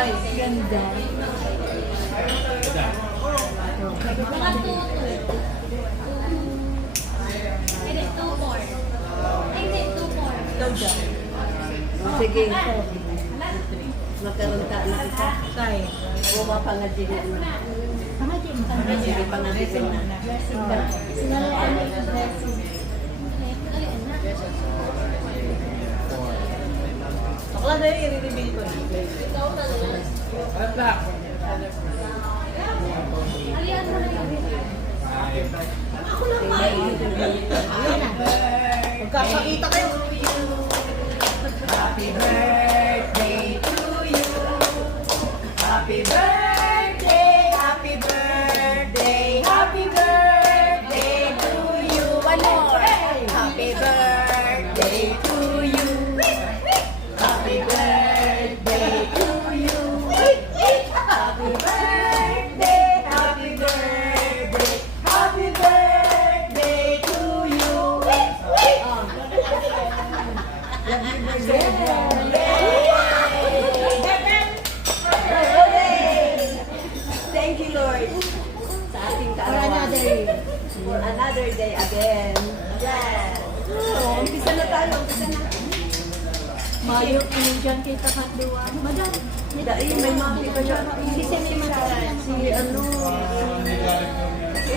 Ay, ganda. Mga 2-2. Hindi, 2-4. Hindi, 2-4. Ikaw dyan. Sige. Magkaroon ka na isa. Tay. Bumapangadi na. Pangajin. Sige, pangadi na. Ako na yung i-reveal ko. Alian mo na yun. Ako lang ba? Magkakakita kayo. Happy birthday to you. Happy birthday, happy birthday, happy birthday to you. One more. Happy birthday to you. Happy birthday to you. Happy birthday, happy birthday, happy birthday to you. Thank you, Lord. Sa ating kaarawan. For another day again. Yes. Oh, umpisa na tayo. Umpisa na. Mayo, dyan kita katluan. Madam. Dahil may mga iba dyan. Si Semi Madam. Si ano. Si